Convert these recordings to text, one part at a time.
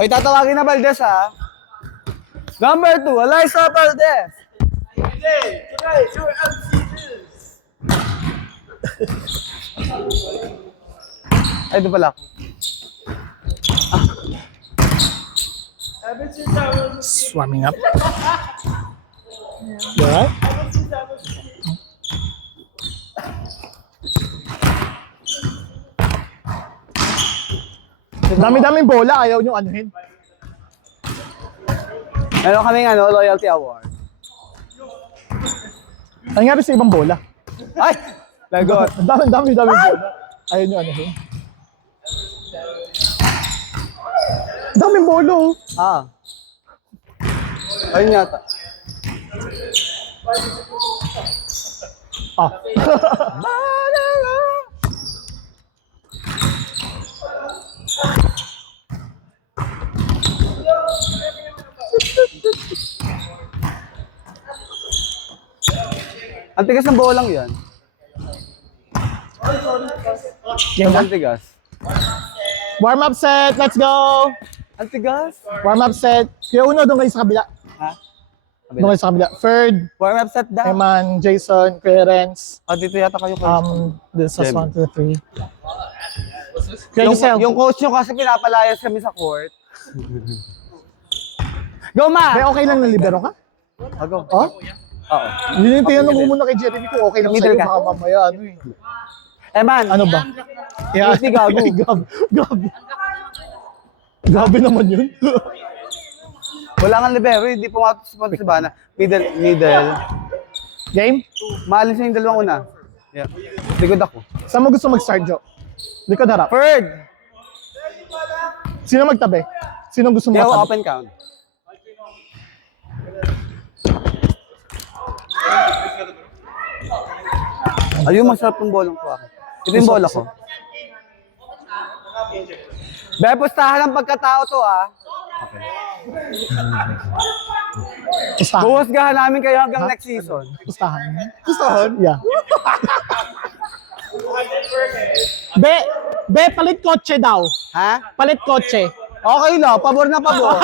Ay, tatawagin na Valdez, ha? Number 2, Eliza Valdez. Ay, ito pala. Warming up. You alright? Dami-daming bola, ayaw nyo anuhin. Meron kaming loyalty award. Ano nga ba sa ibang bola? Ay! Lagot. Dami bola. Ayaw nyo anuhin. Daming bolo. Ah. Ayun yata. Ah. Ang tigas ng bolang yan. Game na. Ang tigas. Warm up set, let's go! Ang tigas? Warm up set. Kaya uno, doon kayo sa kabila. Ha? Doon kayo sa kabila. Third, Warm up set daw. Eman, Jason, Clarence. Dito yata kayo. Dun sa Jem. 1, 2, 3. Kaya Giselle. Yung coach nyo kasi pinapalayas kami sa court. Go, ma! May okay lang na libero ka? Go. Oh? Oo. Yun yung tinanong mo muna kay Jeremy kung okay lang Middle sa'yo. ka. Baka mamaya ano eh. Man. Ano ba? Hindi gago. Gabi. Gabi naman yun. Wala nga libero, hindi pumatok si Bana. Middle. Game? Maalin sa yung dalawang una. Yeah. Likod ako. Saan mo gusto mag-start, Jo? Likod harap. Third! Sino magtabi? Sino gusto mo Yo, magtabi? open count. Ayun, masarap yung bolong ko ako. Ito yung bola ko. Be, pustahan ng pagkatao to, ah. Pustahan. Huhusgahan namin kayo hanggang next season. Pustahan. Pustahan? Yeah. Be, palit kotse daw. Ha? Palit kotse. Okay lang, pabor na pabor.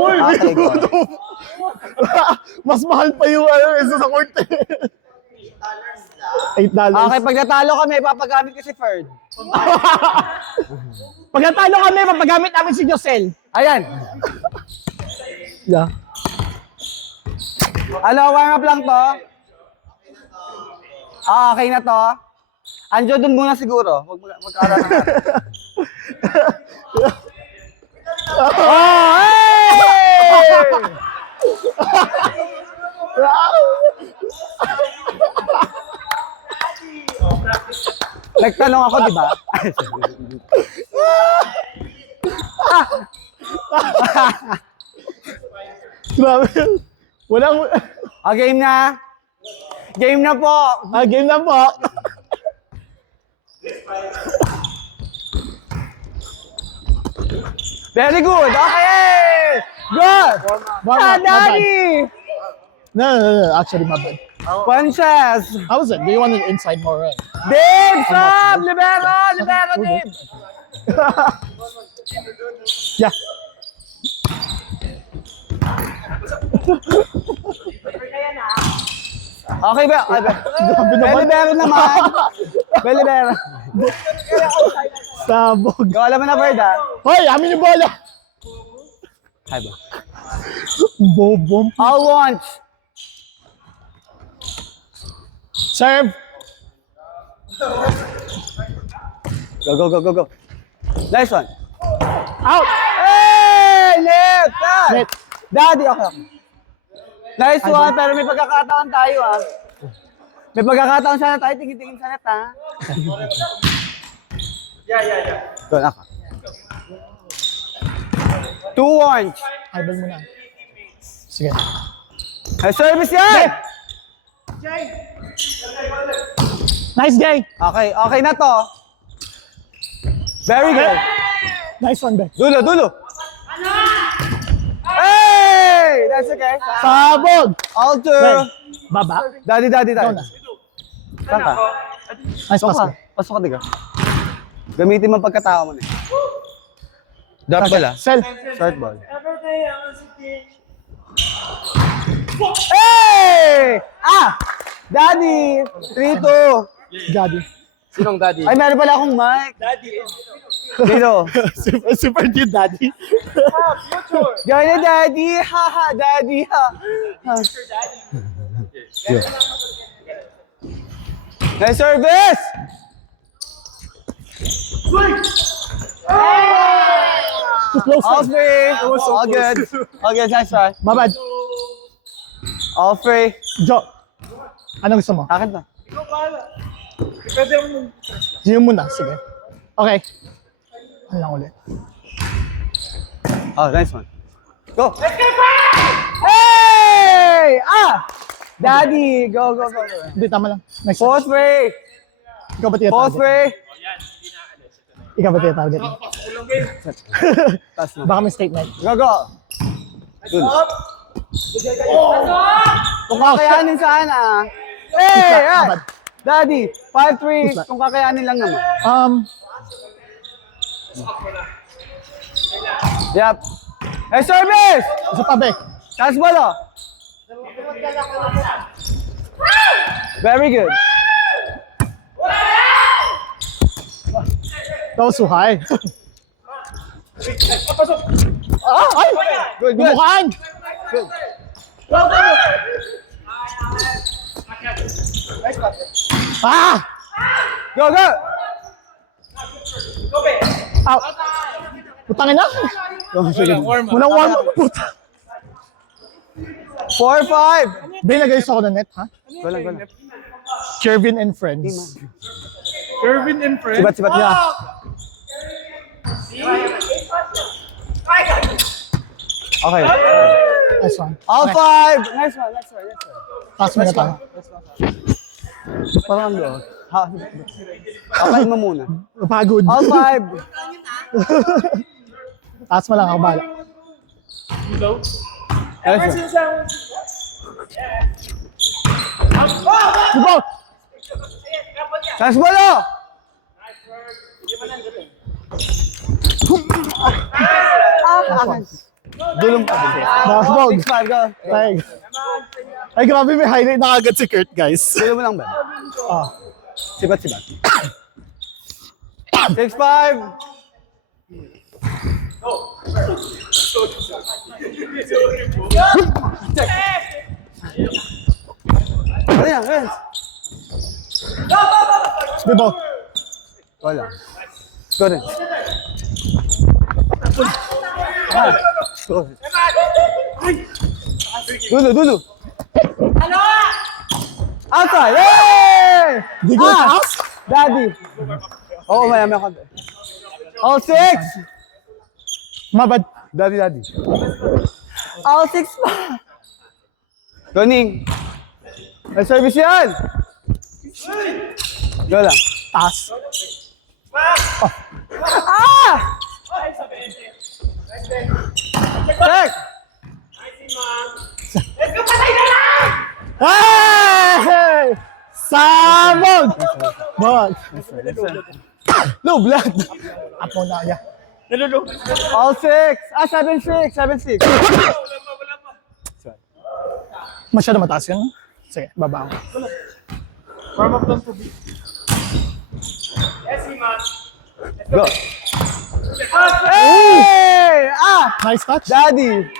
Okay, go. Mas mahal pa yung isa sa korte. $8. Okay, pag natalo kami, papagamit ko si Ferd. Pag natalo kami, mapagamit namin si Josel. Ayan. Yeah. Warm up lang to. Okay na to. Anjo, dun muna siguro. Magkaroon na natin. Oh, hey! Nagtanong ako, di ba? Grabe. Walang... Game na. Game na po. game na po. Very good. Okay. Good. Daddy. No. Actually, my bad. Punches. How was it? Do you want it inside more, right? Dave, stop. Libero, Dave. Yeah. Okay ba? Grabe naman. Belibero naman. Belibero. Sabog. Ikaw alam mo na, Bird, ha? Hoy, amin yung bola. Hi, ba? Bobom. All once. Serve. Go. Nice one. Out. Hey, net. Net. Daddy, okay. Nice one, pero may pagkakataon tayo, ha? May pagkakataon sana tayo, tingin-tingin sa net, ha? Yeah. Go, naka. 2 orange. Eyeball mo na. Sige. Ay, service yan! Nice day. Okay na to. Very good. Nice one, Beck. Dulo. Hey! That's okay. Sabog. Alter. Baba. Daddy. Ikaw na. Saan ka? Nice pass. Pasok ka, diga. Gamitin mo pagkatao mo na. Drop ball ah. Sell. Short ball. Hey! Ah! Daddy! 3-2. Daddy. Sinong daddy? Ay, meron pala akong mic. Dito. Super cute, Daddy. Gawin na daddy! Haha! Daddy! Ha! Ha. Nice service! Too close. All free! All good. All good. Nice try. Babad. All free. Jo. Anong gusto mo? Akin na. Yun muna. Sige. Okay. Ano lang ulit? Oh, nice one. Go! Hey! Ah! Daddy! Go, go, go. Hindi, tama lang. Next. Post free! Ikaw ba tiya Post target? free! Ikaw ba tiya target? Pass na. Baka may statement. Go, go! Dun. Kung kakayanin sana. Hey! Hey! Babad. Daddy! 5-3. Kung kakayanin lang naman. Yep. Hey, service! Isa pa, be. Taas bola. Very good. That was so high. Ah, ay! Good, good. Bumukaan! Ah! Go, go! Out! Putangin na! Walang warm up, puta. 4-5. Be, nag-ayos ako ng net, ha? Go lang, go lang. Kervin and Friends. Irvin and friend? Sibat, sibat niya. Okay. Nice one. All Okay. 5. Nice one, nice one, nice one. Pass mo na tayo. Parang ano. Ha? Kapain mo muna. Pagod. All 5. Taas mo lang ako, bala. Nice one. Go! Taas bola! Ah, akin. Dulong pa. Basketball. 6-5, go. Ay, grabe, may highlight na agad si Kurt, guys. Dulong mo lang ba? Ah. Sibat, sibat. 6-5. Ano yan? Yes. Bibo. Wala. Go rin. Ah. Go. Dulo, dulo. Outside! Hey! Di ko taas? Daddy! Oo, may ako. All 6! Mabad. Daddy, daddy. All 6 pa! Toning! May service yan! Go lang. Taas. Ah! Check! Hey! Sabog! Bawag. No blood! Up mo na, yeah. All 6! Ah, 7-6! 7-6! Masyado mataas yun. No? Sige, baba ako. Warm up lang to be. Go! Hey! Ah! Nice touch. Daddy!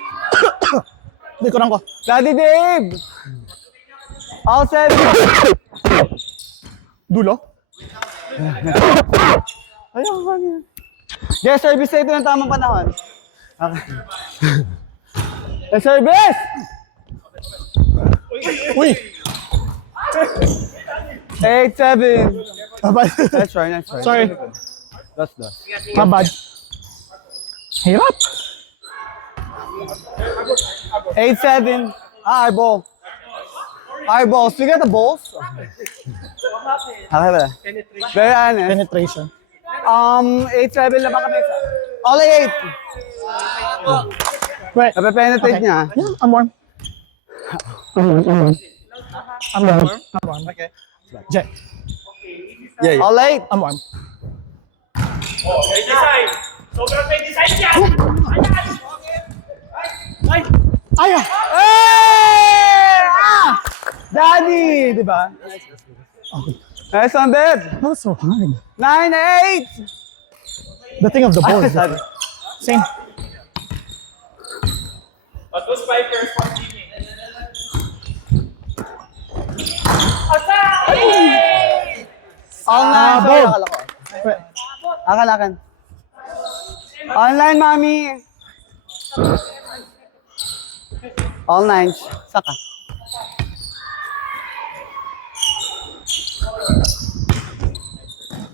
Hindi ko ko. Daddy Dave! All 7! Dulo? Ayaw ko niya. Yes, service na ito ng tamang panahon. Okay. Yes, service! Uy! 8-7. Mabad. Nice try, nice try. Sorry. That's. Mabad. Hirap. 8-7. Ah, eyeball. Eyeballs. You get the balls? Okay ba? Very honest. Penetration. 8-7 lang ba kami? All 8. Wait. Nape-penetrate Okay. niya. Yeah, I'm warm. I'm warm. I'm warm. Okay. Jet. All 8. I'm warm. May design. Sobrang may design yan. Ayan. Ay! Ah! Hey! Ah! Daddy! Di ba? Okay. Nice one, babe. That was so hard. 9-8! The thing of the ball. is Sorry. Same. What was Piper's continuing? All nine. Sorry, Bob. akala ko. Akalakan. Online, mami. All nines. Saka.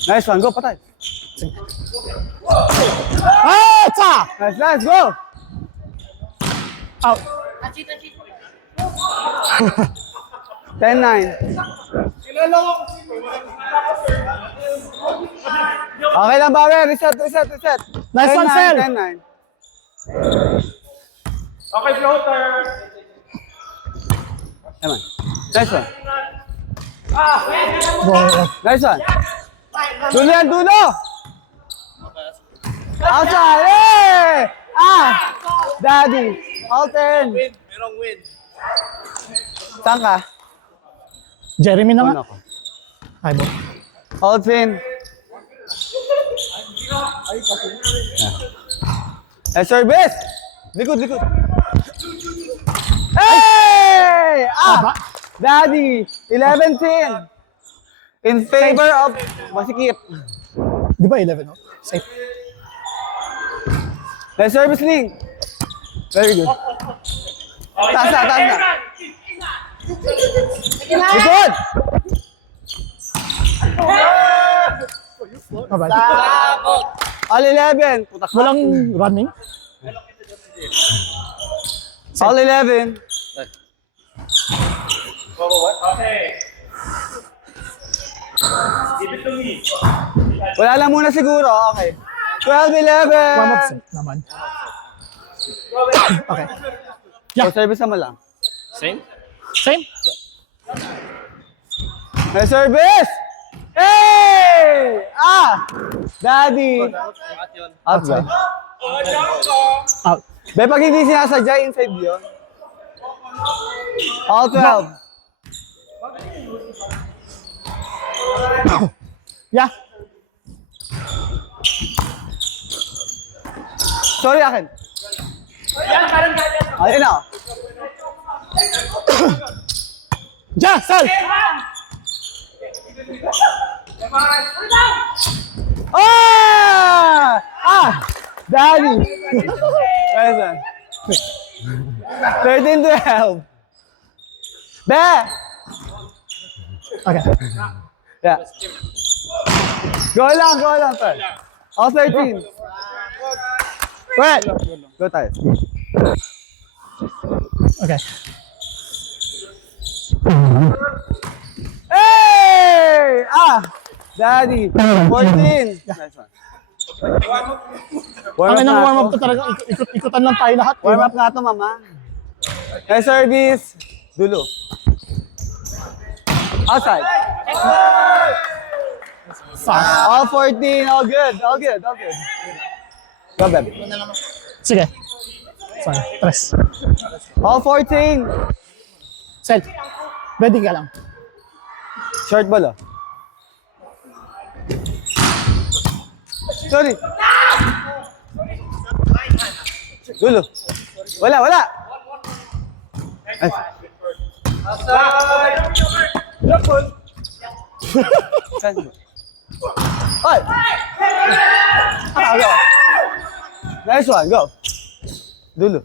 Nice one. Go, patay. Ah! Tsa! Nice, nice. Go. Out. 10-9. Okay lang, Bawe. Reset. Nice one, Sel. 10-9. Okay, floater. Eman. Nice one. Ball. Nice one. Dulo yan, dulo! Outside! Hey! Ah! Daddy! All 10. Merong win. Saan ka? Jeremy na nga. Una ko. Ay, ball. All 10. Service! Likod. Hey! Aba. Ah! Daddy! 11-10. In favor of Masikip. Di ba 11? Oh? Safe. The service link. Very good. Taas na. Likod! Alright. All 11. Putak na. Walang running. All 11. Okay. Give it to me. Wala lang muna siguro. Okay. 12-11. Warm up set naman. Okay. So, service naman lang. Same? May service! Hey! Ah! Daddy! Out ba? Out. Be, pag hindi sinasadya, inside yun. All 12. Yeah. Sorry, akin. Ayun na. Ja, Sal! Ah! Ah! Daddy! Nice one. 13-12. Be! Okay. Yeah. Go lang, sir. All 13. Wait! Go tayo. Okay. Hey! Ah! Daddy! 14. Nice one. Ang inang warm up to. to talaga. Ikot-ikutan lang tayo lahat. Warm up na to, mama. Nice service. Dulo. Outside. All 14. All good. Go, baby. Sige. Sorry. Tres. All 14. Sel. Ready ka lang. Short ball, oh. Sorry. Dulo. Wala. Ay. Saan mo? Oy! Go. Nice one, go. Dulo.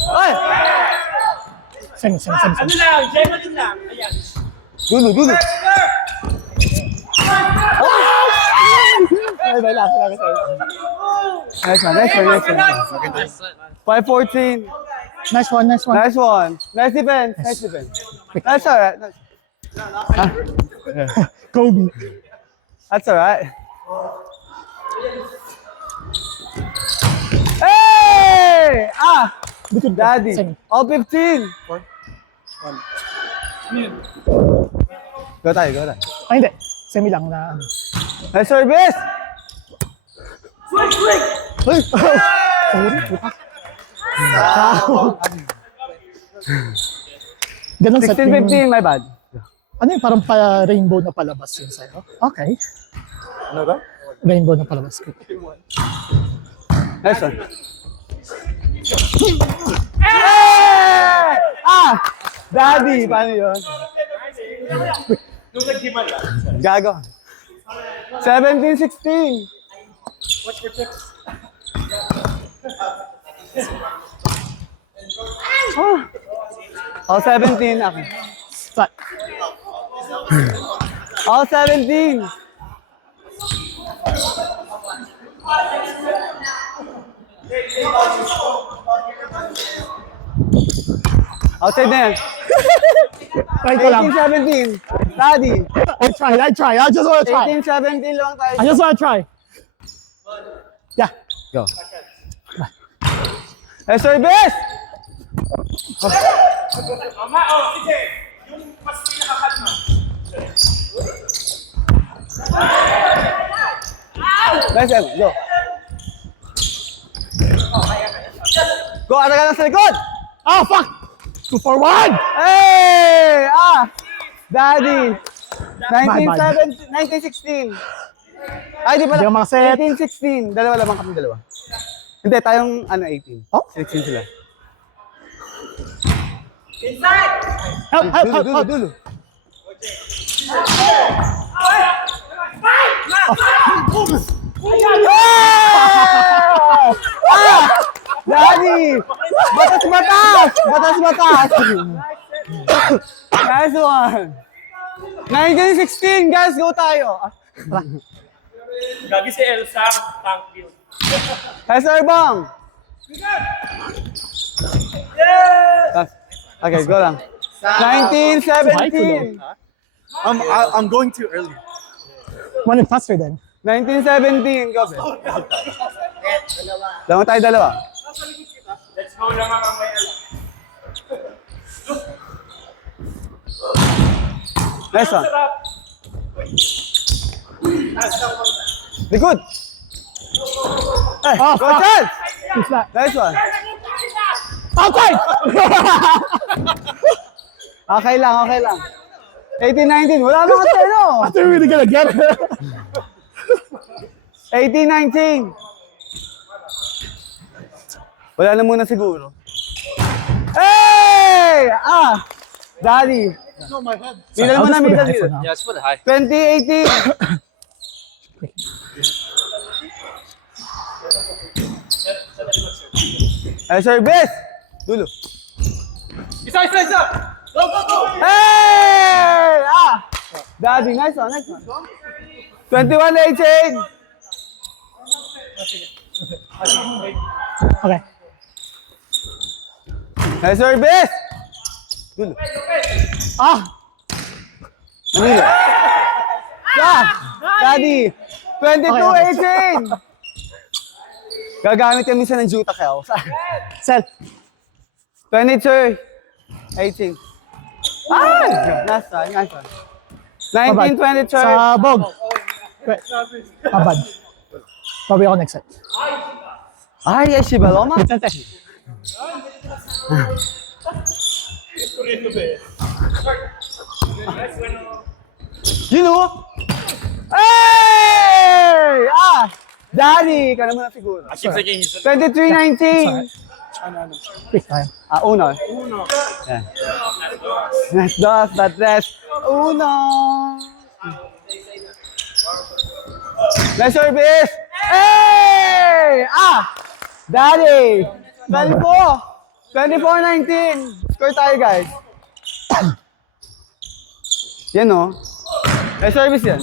Oy! Same. Ano lang, Gemma din lang. Ayan. Dulo. Ay, last. Nice one. 5-14. Nice one. Nice one. Nice defense. That's alright. Kobe. That's alright. Hey! Ah! Likod ka. Daddy. Same. All 15. Go tayo. Ay, hindi. Semi lang na. Nice service! Uy! Sorry, puta. Ganun set yung... 16-15, my bad. Ano yung parang pa-rainbow na palabas yun sa'yo? Okay. Ano ba? Rainbow na palabas ko. Nice one. Hey! Ah! Daddy! Paano yun? Nung naghimala. Gago. 17-16. Oh, 17 ako. Sa Oh, 17. Outside na yan. try ko lang. 18-17. Daddy. I try. I just wanna try. 18-17 lang tayo. I just wanna try. Yeah. Go. Hey, service! Mama, sige. Yung mas pinakakalma. Nice, Em. Go. Go, ano ka lang sa likod? Oh, fuck! 2 for 1! Hey! Ah! Daddy! Bad. 1916. Ay, di pala. Hindi ako makaset. 18-16. Dalawa lamang kami, dalawa. Hindi, tayong 18. Oh? 16 sila. Help! Dulo. Ah! Daddy! Batas! Nice one! 1916, guys, go tayo! Gagi si Elsa. Thank you. Hey, Sir Bang! Okay, go lang. 1917! I'm going too early. One it faster then. 1917, go, be. Dalawa tayo, dalawa. Let's go lang ang may alam. Nice one. Sarap. Likod! Hey, Oh, go, fuck. Chance! It's not. Nice one. Outside! Okay lang. 18-19, wala mga teno. They're really gonna get it. 18-19. Wala na muna siguro. Hey! Ah! Daddy. No, my head. Middle mo na, middle. Yes, for the high. 2018. Ay, service! Dulo. Isa! Go! Hey! Ah! Daddy, nice one. 21-18. Okay. Nice service! Dulo. Ah! Manila. Yeah! Daddy! 22-18. Gagamit kami minsan ng juta kayo. Sel. 22-18. Ah! Nice one. 19-20, Sa bog. Wait. Abad. Bawi ako next set. Ay, si Baloma. You know? Hey! Ah! Daddy! Ka naman na siguro. Keep saying he's 23-19. Quick time. Ah, uno. Yeah. Nice dos, that rest. Uno. Nice service. Hey! Ah! Daddy! 24-19. Score tayo, guys. Yan, no? Nice service yan.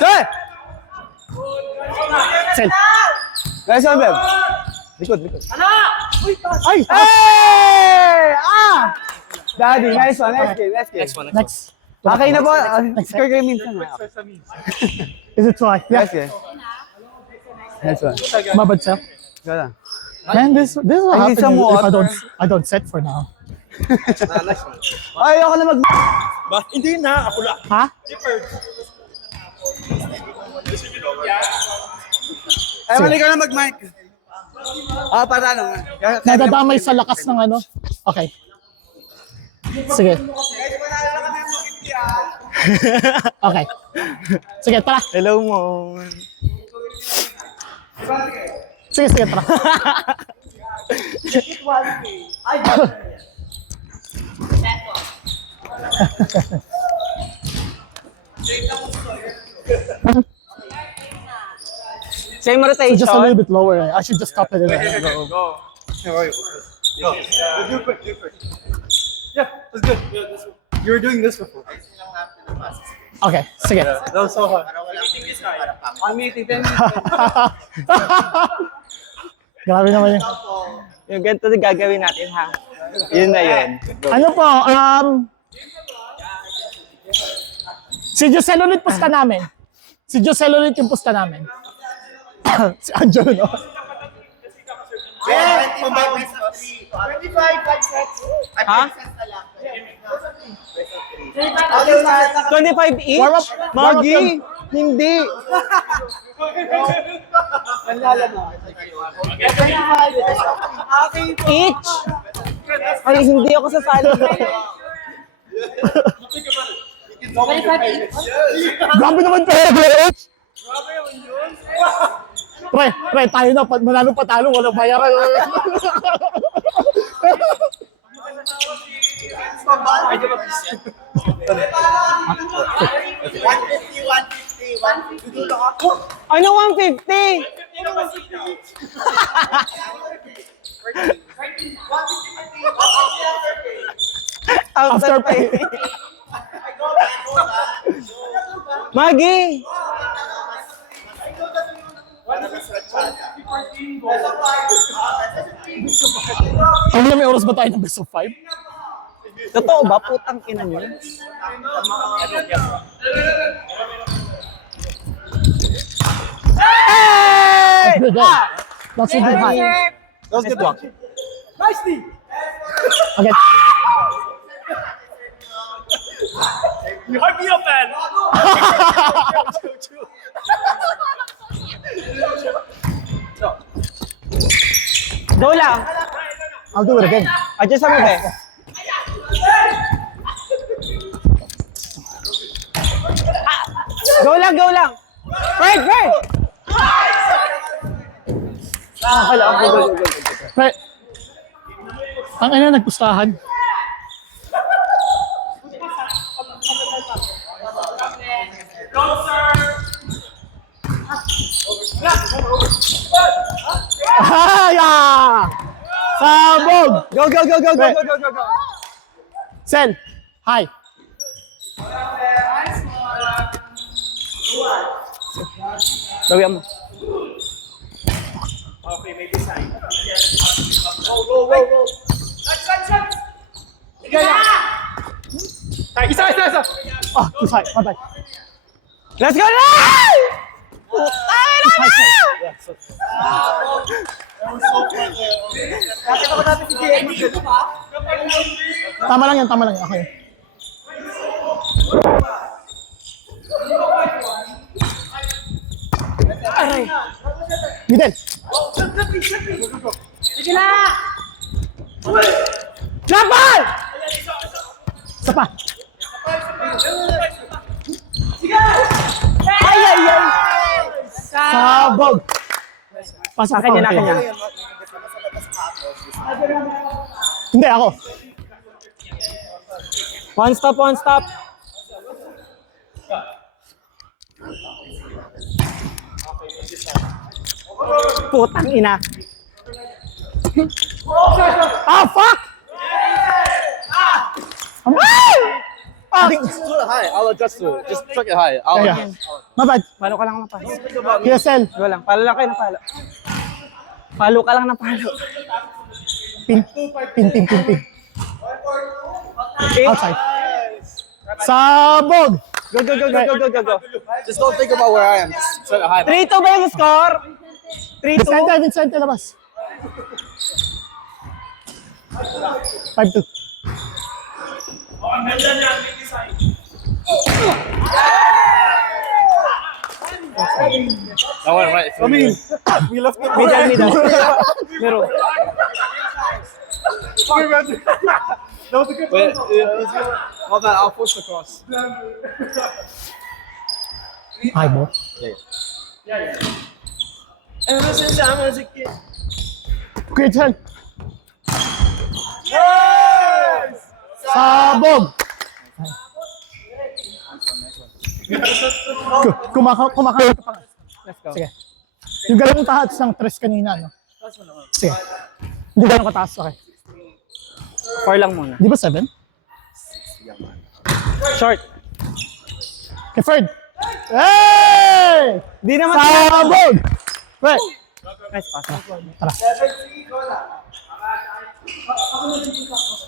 Sir! Sel. Nice one, Beb. Likod. Ay! Hey! Ah! Daddy, nice one. Next game. Next. Okay na po. Score kayo minsan. Is it try? Yeah. Yes, yes. Nice one. Mabad siya. Go lang. Man, this will I need happen some if water. I don't set for now. Ay, ako na mag... Hindi na, ako lang. Ha? Ay, mali ka na mag-mic. Para ano. Nadadamay sa lakas ng ano? Okay. Sige. Okay. Sige, tara. Hello mo. Sige, tara. Same rotation. Just a little bit lower. I should just stop it. Go. Do quick. Yeah, that's good. You were doing this before. Okay, sige. That was so hard. One meeting, 10 minutes. Grabe naman yun. Yung ganito na gagawin natin, ha? Yun na yun. Ano po, si Josel ulit pusta namin. Si Josel ulit yung pusta namin. Si Angelo, no? 25 sets. Ha? 25 each? Warm up. Maggie! Hindi! Each? Ay, hindi ako sasali. Grabe naman to, Pre, tayo na, manalo patalo, walang bayaran. Ano 150? After pay. Maggie! Ang may oras ba tayo ng best of 5? Totoo ba? Putang ina nyo. That's good, eh. That's a good high. That was good block. Okay. You hype me up, man. Go lang. I'll do it again. Adjust mo ba? Go lang, go lang. Fred! Hala, go. Pre, ang ina nagpustahan. Haya! Sabog! Go. Sel, hi. Gawin mo. Okay, may design. Go. Shots. Isa. Ah, too high. Patay. Let's go na! Too high, sir. Tama lang yan. Okay. Middle. Laban! Isa pa. Ay! Sabog. Pasok Akin yan, akin yan. Hindi, ako. One stop. Putang ina. Ah, fuck! I think it's too high. I'll adjust to it. Just chuck it high. Yeah. My bad. Palo ka lang ng palo. PSL. Go lang. Palo lang kayo ng palo. Palo ka lang ng palo. Pin. Outside. Sabog! Go. Just don't think about where I am. Just set it high. 3-2 ba yung score? 3-2? Vincente, labas. 5-2. Oh, ang ganda niya. May design. That went right. I mean, we left the Middle. Meron. That was a good one. Hold on, I'll push the cross. Ay, mo. Ever since I was a kid. Kuya Chan. Sabog! Kumakain ka pa. Let's go. Sige. Yung galawang tahats ng tres kanina, no? Sige. Hindi ganun kataas, okay. 4 lang muna. Di ba 7? Short. Okay, Ferd. Hey! Di naman. Sabog! Right. Nice pass. Tara.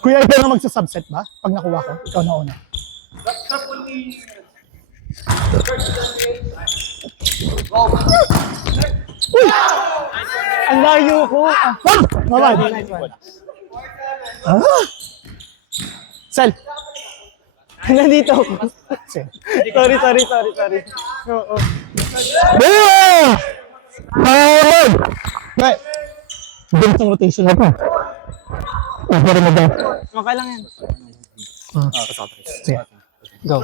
Kuya, ikaw na magsasubset ba? Pag nakuha ko, ikaw na una. Uy! Ang layo ko. Mabad. Ah! Sel. Nandito ako. Sige. Sorry. Oo. Boom! Sabog! Right. Ganitong rotation na pa. Pero mo daw. Okay lang yan. Sige. Go.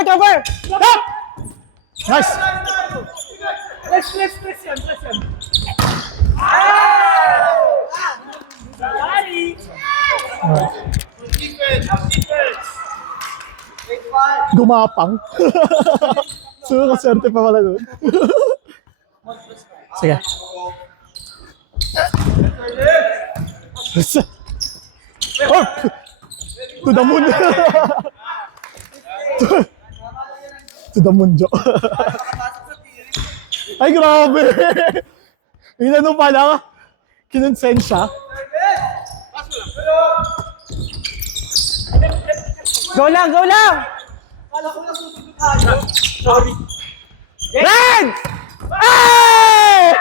Cover! Stop! Nice! Press yan. Gumapang. So, kaserte pa pala doon. Sige. Oh! To the moon. To the moon, Jo. Ay, grabe. Yung ano pala, kinonsensya. Go lang! Red! Ay!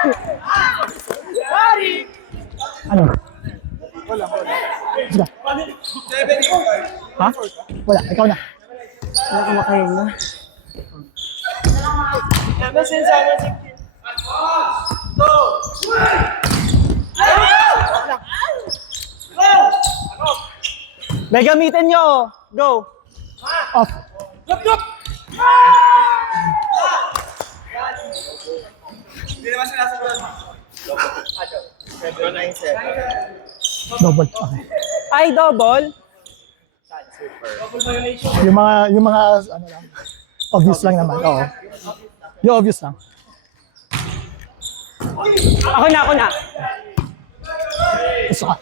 Ano? Sige. Ha? Wala, ikaw na. Wala kumakain na. Ever since I was a kid. May gamitin nyo. Go. Off. Double. Okay. Ay, double. Yung mga ano lang. Obvious lang naman. Oo. Yung obvious lang. Ako na. Gusto ka.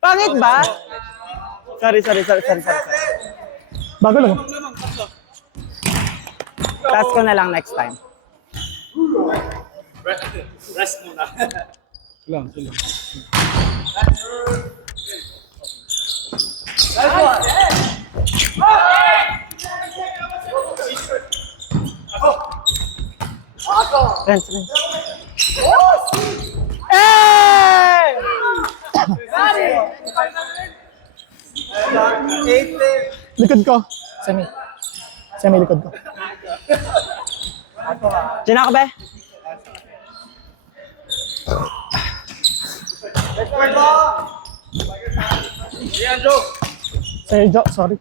Pangit ba? Sorry. Bago lang. Task ko na lang next time. Rest muna. Friends. Hey! Likod ko. Semi likod ko. Diyan ako, be. Sa'yo, Jo. Sorry.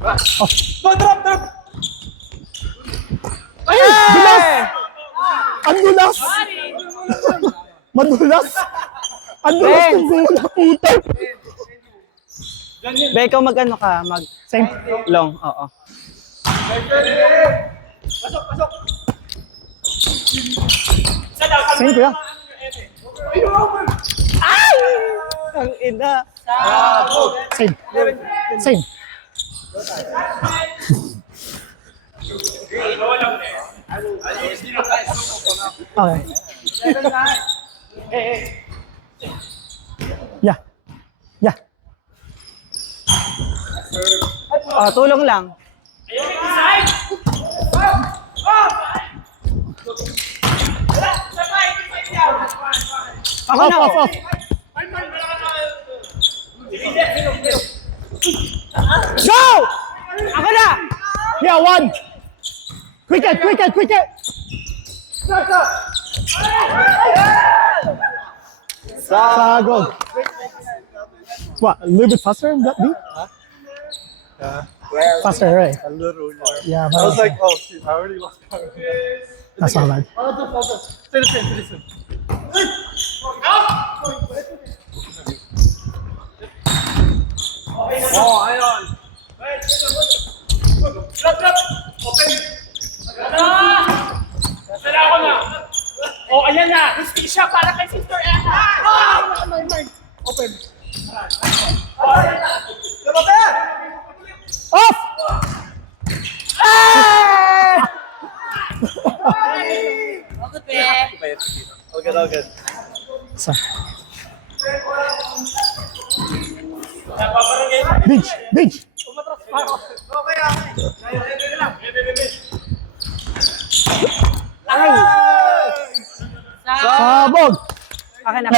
Oh. Drop! Ay! Dulas! Ang dulas! Madulas! Ang dulas Ben! ng bola, puta! Be, ikaw mag-ano ka? Same. Long, oo. Same, kuya. Ay! Ang ina. Same. Same. Okay. Yeah. Tulong lang. Ayaw may design! Ako na. Off. Go! Ako na! Yeah, one. Quick it. Sagog. What, a little bit faster than that beat? Yeah. Faster, right? A little. Yeah, I but was like, oh shit, I already lost power. that's not bad. Finish him. Oh, ayun. Drop. Open. Sala ako na. Oh, ayan na. Risky siya para kay Sister Ella. Open. Off! All good. So. Beach. Sabog. Akin na.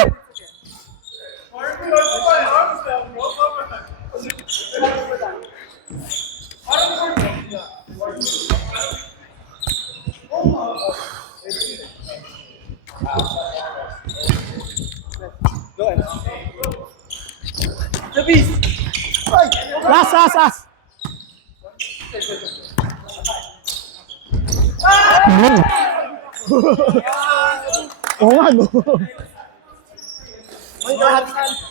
Last. Oo nga, no?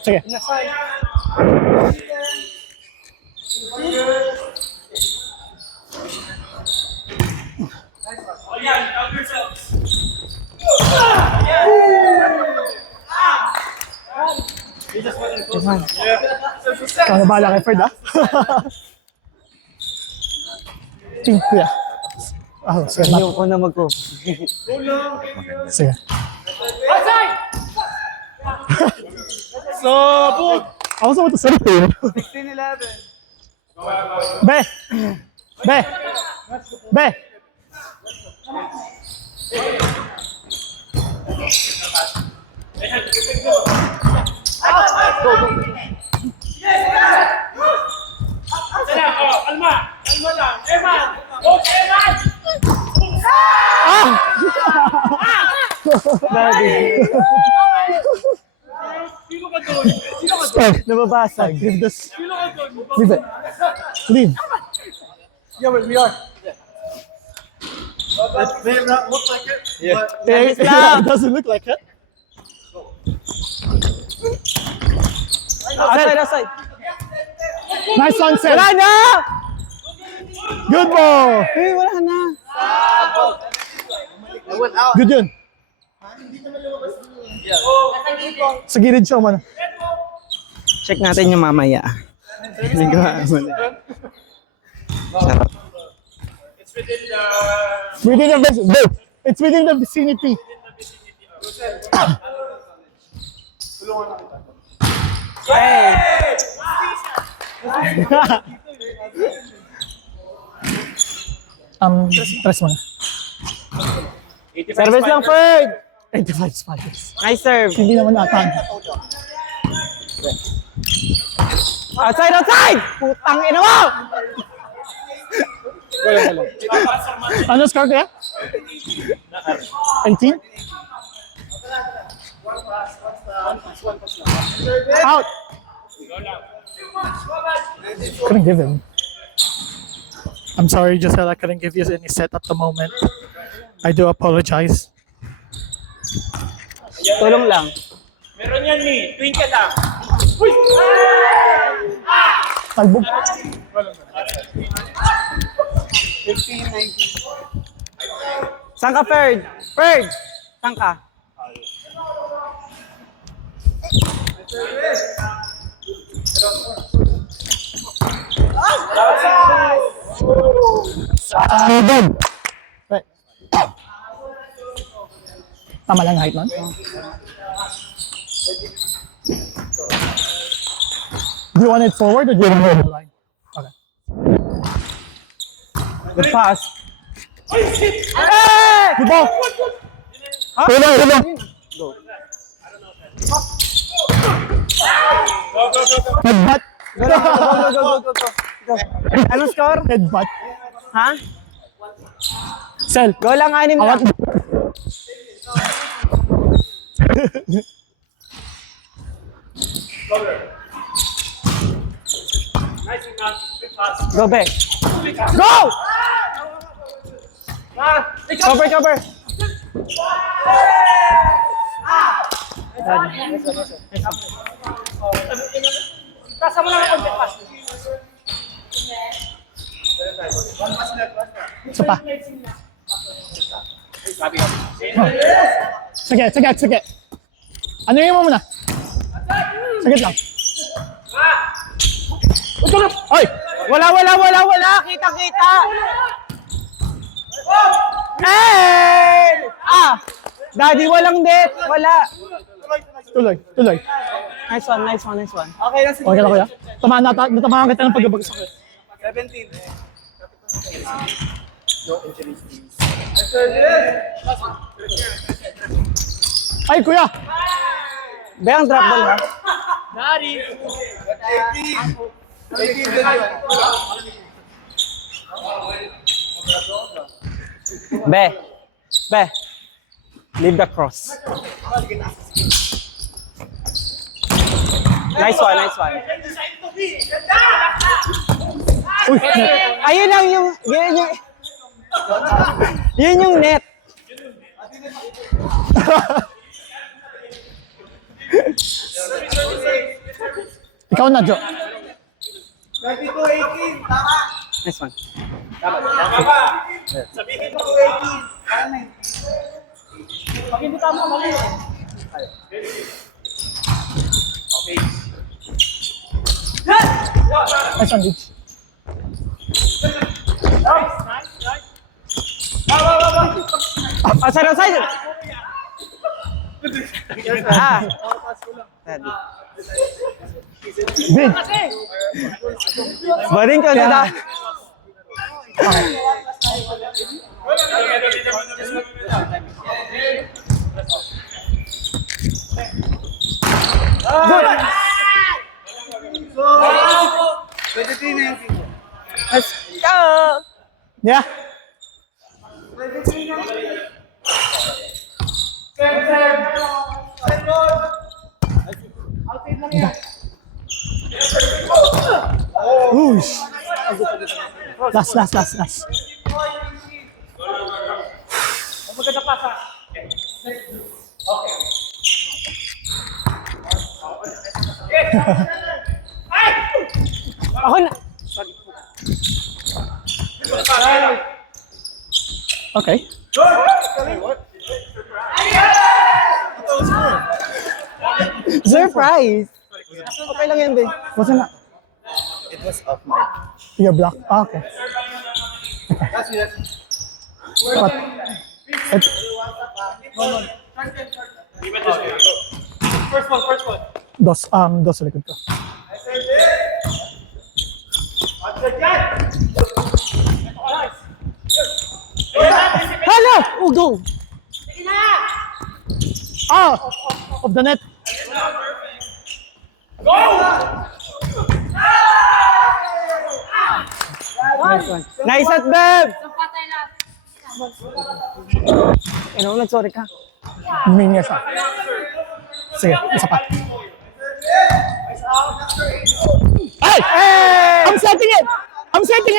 Sige. Oh, yan. Help yourselves. Kaya bahala kay Fred, ha? Pink, kuya. Sige. Ayoko na mag-off. Sige. Outside! Sabog! Ako sa mata sarap eh. 16-11. Be! Sala, oh, kalma lang. Eman! Coach Eman! Sino ka doon? Nababasag. Leave this. Sino ka doon? Leave it. Leave. Yeah, we are. It may not look like it. Yeah. Service It lang. doesn't look like it. Outside. Nice one, Seth. Wala na! Good ball. Eh, wala na. It went out. Good yun. Sa gilid siya, man. Check natin yung mamaya. Nagawa mo na. Sarap. It's within the vicinity. Hey! Press mo na. Service lang, Ferd! 85 spikes. Nice serve. Hindi naman natag. Outside! Putang ina mo! Ano score kaya? 18? Out! Couldn't give him. I'm sorry, Giselle, I couldn't give you any set at the moment. I do apologize. Tulong lang. Meron yan, Mi. Twinkle lang. Talbog. 15, 19. Saan ka, Ferd? Ferd! Saan ka? Talbog! Right. Tama lang height nun? Do you want it forward or do you want it on the line? Okay. Good pass. Good ball. Tulong. Headbutt. Go. Anong score? Headbutt. Ha? Sel. Go lang, 6 lang. Go, Be. Go! Cover. Tasa mo lang ang konti pass. Isa pa. Sige. Ano yun mo muna? Sagit lang. Ay! Wala. Kita. Daddy, walang net. Wala. Tuloy. Nice one. Okay lang, Okay lang kuya. Natamaan kita ng pagbabagsak ko. 17. Ay kuya! Be, ang drop ball ha? Be. Leave the cross. Nice one. Uy! Ayun lang yun yung net. Ikaw na, Jo. 92-18. Tama. Nice one. Sabihin mo 18. Pag hindi tama, mali. Nice one, Leach. Outside. Daddy. Big. Baring ka na. Let's go! Yeah. Whoosh. Last. Maganda pa sa... Ako na. Okay. Surprise! Okay lang yan, babe. What's that? It was off mic. Your block. Ah, okay. What? First one. Dos sa likod ko. Hala! Oh, go! Of the net. Nice at, babe! Sorry ka. Humingi siya. Sige, isa pa. Ay! I'm setting it!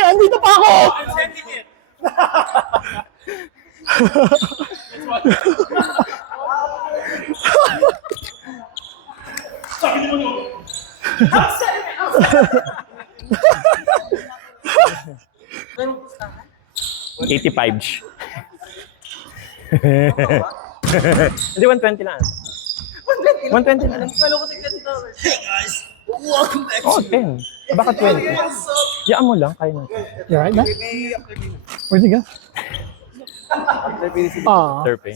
Andito pa ako! $85. Hindi, 120 lang. 120 lang. Oh, 10. Baka 20. Yaan mo lang, kaya natin. You alright, man? Where'd you go? Terpe.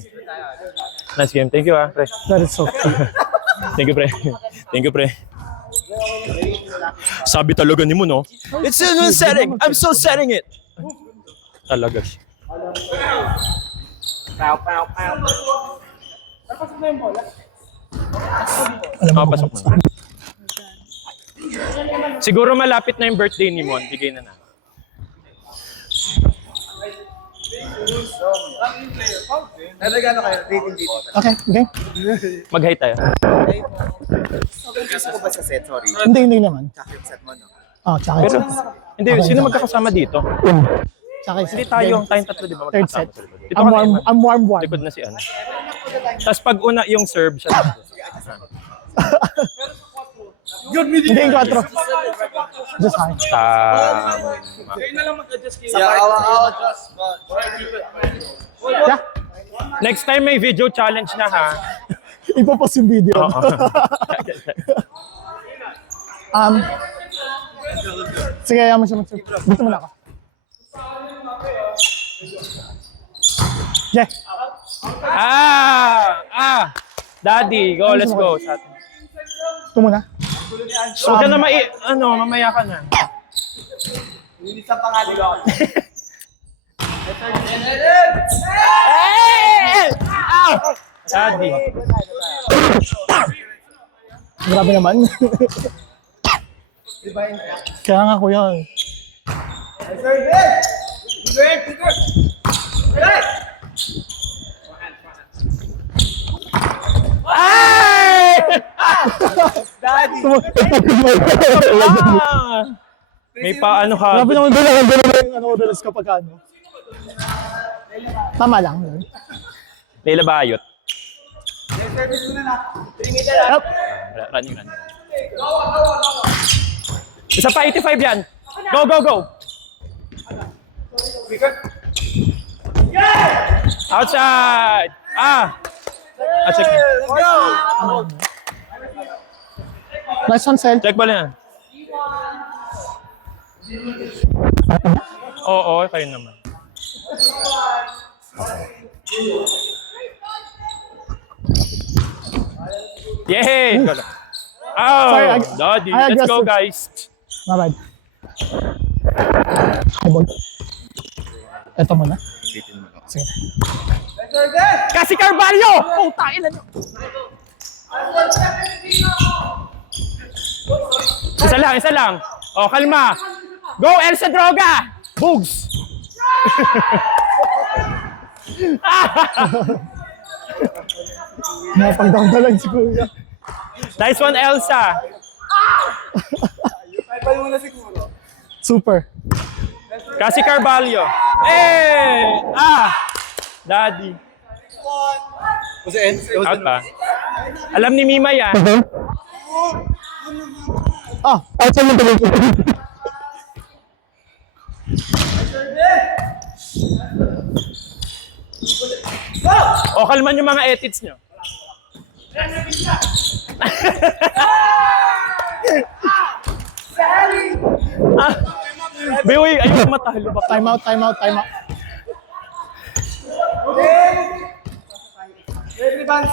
Nice game. Thank you, pre. That is so cute. Thank you, pre. Sabi talaga ni mo, no? It's in the setting. I'm still setting it. Talaga siya. Pasok na. Siguro malapit na yung birthday ni Mon. Bigay na natin. Nalagano kayo, rating dito. Okay, okay. Mag-hi tayo. Gusto ko ba sa set? Sorry. Hindi naman. Tsaka yung set mo, no? Oh, tsaka Pero, yung set. hindi, sino magkakasama dito? Tsaka yung set. Hindi tayo, tayong tatlo, di ba? Third set. Magkakasama sa likod. Dito ka na, Eman. I'm warm. Likod na si ano. Tapos pag una yung serve siya. Hindi yung 4. Just hi. Tama. Yeah, I'll adjust, but... Yeah. Next time may video challenge na ha. Ipopost yung video. Oo. Sige, ayaw mo siya mag-serve. Dito muna ako. Yeah. Daddy, go, let's go. Ito muna. Huwag ka na mamaya ka na. Hindi sa pangalan ako. Daddy. Grabe naman. Kaya nga kuya eh. Ay! Daddy! May paano ka? Grabe naman doon yung ano ko dalas kapag ano. Tama lang yun. May labayot. Service mo na na. 3 meter lang. Yup. Running. Isa pa, 85 yan. Go. Outside! Check. Nice one, Sel. Check ba yan? Oo, kayo naman. Yay! Sorry, Daddy, I let's go aggressive. guys. My bad. Hi, boy. Ito muna. Sige. Kasi Carvalho! Puta, ilan nyo? Isa lang. O, kalma. Go, Elsa Droga! Bugs! Napagdown na lang si kuya. Nice one, Elsa. Pwede mo na siguro. Super. Kasi Carvalho. Daddy. Was it end? Out pa. Alam ni Mima yan. Outside mo tuloy. O, kalman yung mga edits nyo. Biwi, ayun matalo ba? Time out. Ready, Vance?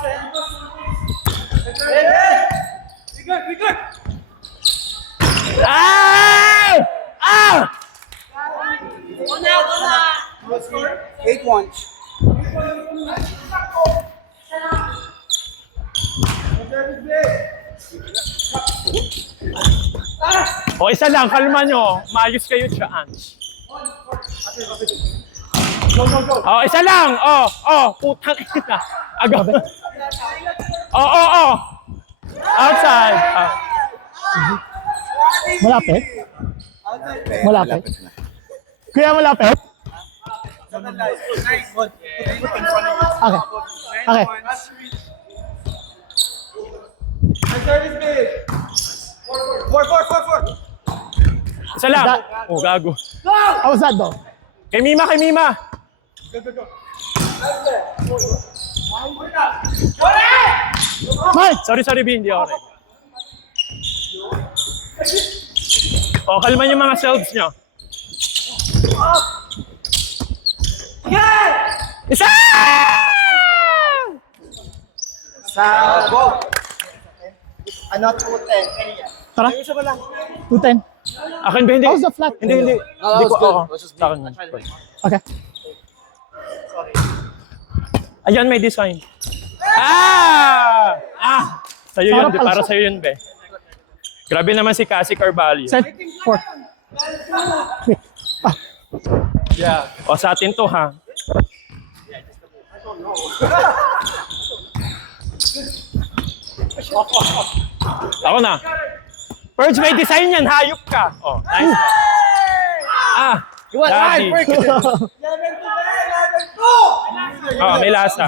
Bigger! Score? 8-1. O, isa lang, kalma nyo. Maayos kayo dyan. O, isa lang. Putang ina. Agaw. Outside. Malapit? Kuya, malapit? Okay. Service big. 4. Isa lang. Gago. How was that though? Kay Mima. Mike! Sorry, B. Hindi ako ready. O, kalman yung mga selves nyo. Isa! Go! Ano, 2-10. Tara. 210. Akin ba? Hindi. How's the flat? Hindi. No, that was good. Let's just Sa akin. Okay. Ayan, may design. Sa'yo yun, Sarap pala para siya. sa'yo yun, be. Grabe naman si Cassie Carvalho. Set. 4. O, sa atin to, ha? Ako na. Purge, may design yan. Hayop ka. Oh, nice. Daddy. Oh, may lasa.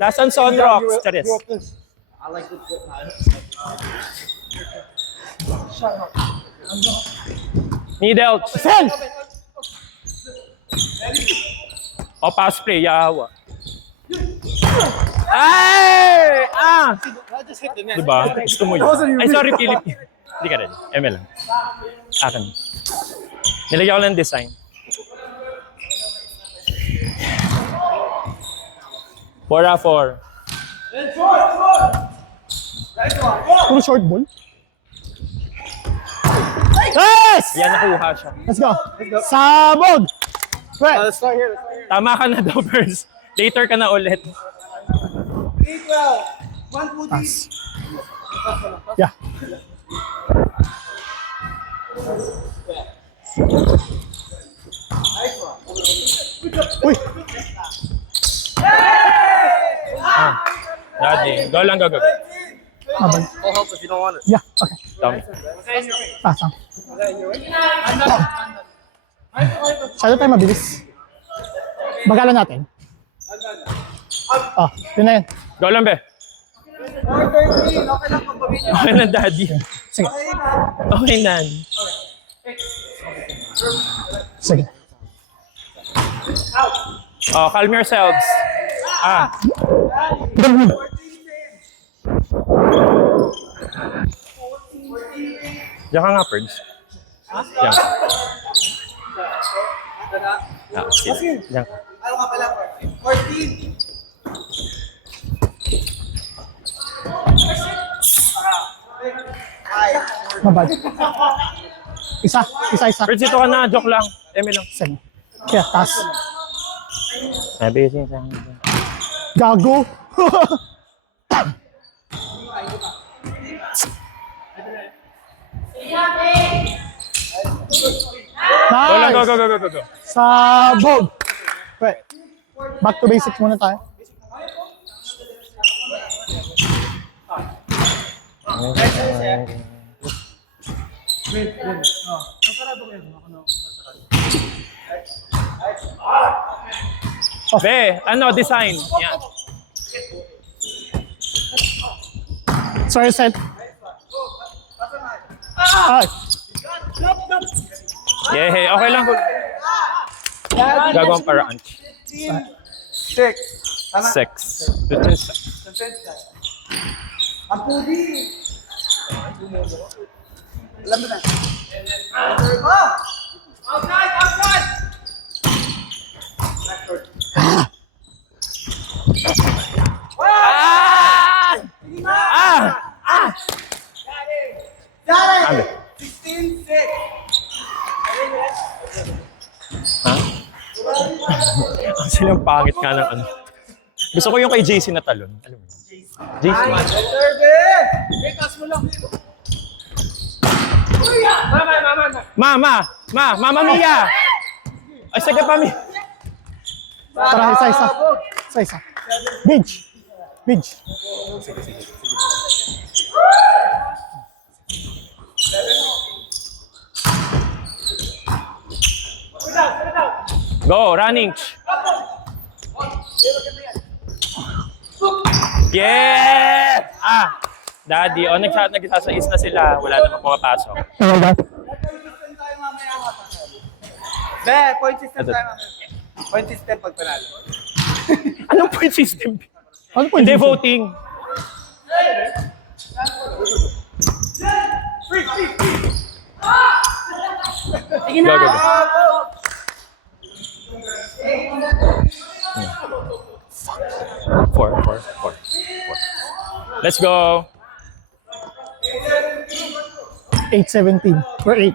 Lasang Son Rocks. Charis. Needle. Sell! O, pass play. Yawa. Ay! Diba? Gusto mo yun? Ay, sorry, Philip. Hindi ka rin. ML lang. Akin. Nilagyan ko lang design. Four. Puro short ball. Yes! Yan, nakuha siya. Let's go. Sabog! Wait. Let's start here. Tama ka na daw, Burns. Later ka na ulit. Pass. Yeah. Uy! Daddy. Go lang, go. Mabal. I'll help if you don't want it. Yeah, okay. Tom. Pass. Masyado tayo mabilis. Bagalan natin. Yun na yun. Go lang, be. Okay na, Daddy. Sige. Okay na. Sige. Oh, calm yourselves. Diyan ka nga, Purge. Diyan. Sige. Diyan ka. Ano nga pala? 14. Mabal. Isa. Purge, ito ka na. Joke lang. Eme lang. Sige. Kaya, taas. Sabi siya. Gago. Go lang, Nice. go. Sabog. Wait. Back to basics muna tayo. Be, ano, design. Yan. Sorry, set. Ay. Yeah, okay lang. Gagawang paraan. 6. Tama. 6. Ang pudi. Alam mo na. Outside! Ano? 16-6. Kasi yung pangit nga ng ano. Gusto ko yung kay JC na talon. Alam mo? JC. Mama Mia! Ay, sige pa, Mia. Tara, isa. Binge. Go, running. Yeah! Daddy, nagsasais na sila. Wala namang pumapasok. Oh my God. Be, point system tayo mamaya. Point system pag panalo. Anong point system? Ano po Hindi yung voting. Go. Four. Let's go. 8:17. We're 8.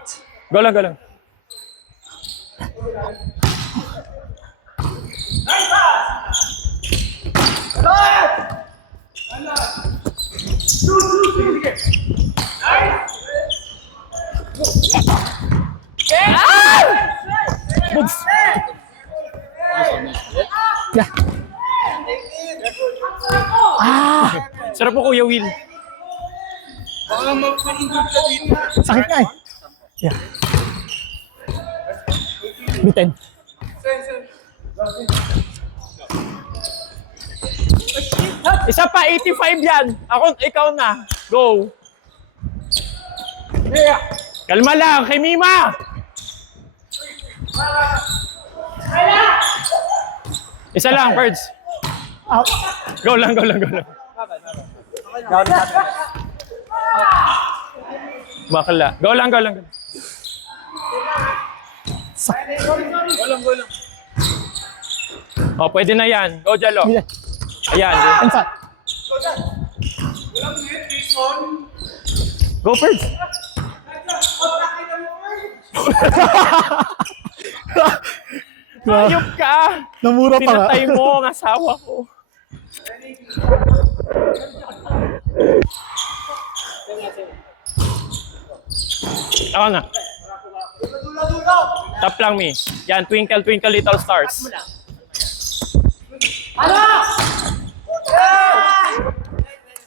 Go lang, go lang. Yeah. Sarap po, Kuya Will. Sakit nga eh. Yeah. Bitin. Isa pa, 85 yan. Ikaw na. Go. Kalma lang, kay Mima. Isa lang, Birds. Out. Go lang, go lang, go lang. Bakla. Go lang, go lang. Oh, pwede na yan. Go, Jalo. Yeah. Ayan. Inside. Go, Birds. Ayop ka. Namura pa nga. Pinatay mo ang asawa ko. Ako na. Tap lang, Mi. Yan, twinkle, twinkle, little stars.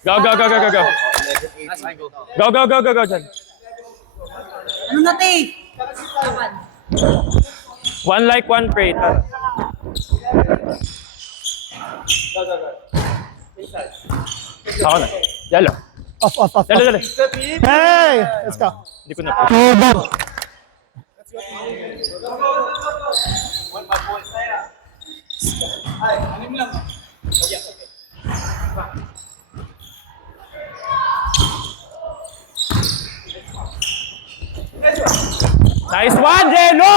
Go, go, go, go, go, go. Go, go, go, go, go, dyan. Ano na, Tay? One like, one pray. Ako na. Yalo. Off, off, off. Dalo, off. dalo. Hey! Let's go. Hindi ko na po. Nice one, Jelo!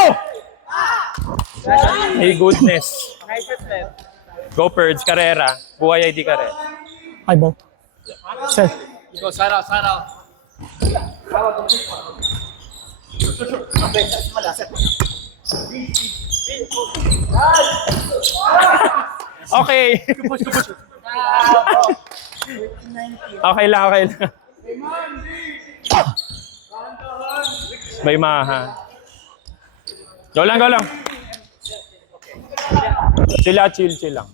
Hey, goodness. Go, Birds. Carrera. Buhay ID Carrera. High ball. Set. Go side out, side out. Okay. Okay lang, okay lang. May maha. Go lang, go lang. Sila, chill lang.